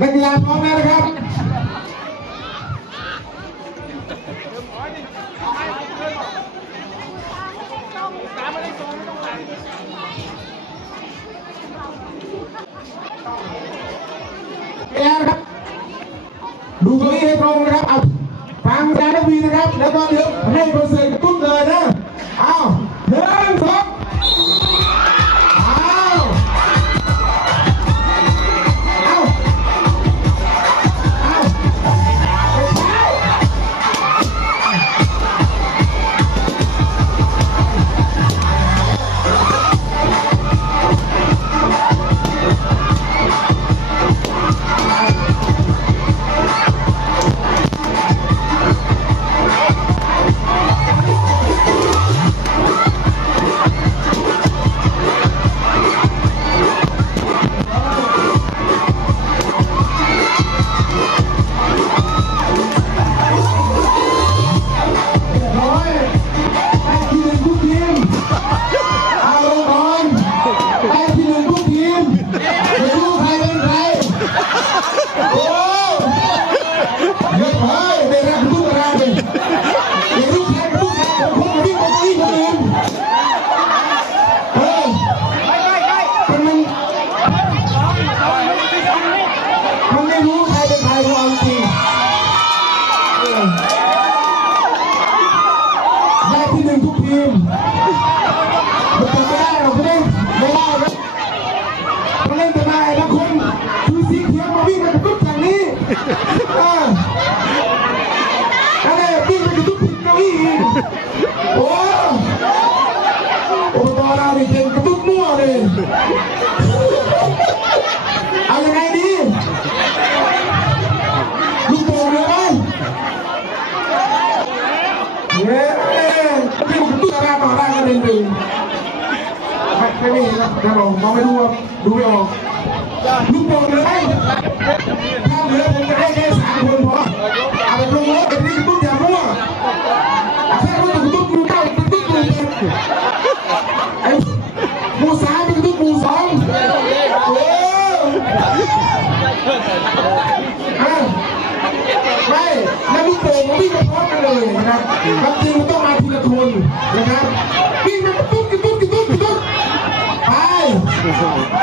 นักกีฬาพร้อมแล้วนะครับแล้วนะครับดูตรงนี้ให้ตรงนะครับเอาฟังอาจารย์นักบินนะครับแล้วก็เดี๋ยวให้โปรเซสกระตุ้นเลยนะเอา1 2เอายังไงดีลูกโป่งเลยไหมพี่ผมตุ๊กตาต่อได้กันหนึ่งไม่มีนะแต่ผมมองไม่ดูดูไม่ออกลูกโป่งเลยไหมถ้าเหลือผมจะให้แค่3 คนพอเอาไปลงรถเป็นนี่ตุ๊กอย่ามั่วแค่ว่าตุ๊กมือเก้าตุ๊กมือไอ้หมู่3เป็นตุ๊กหมู่2ไม่แล้วลูกโป่งมันวิ่งมาพร้อมกันเลยนะครับความจริงมันต้องมาทีละคนนะครับวิ่งมาตุ๊กไป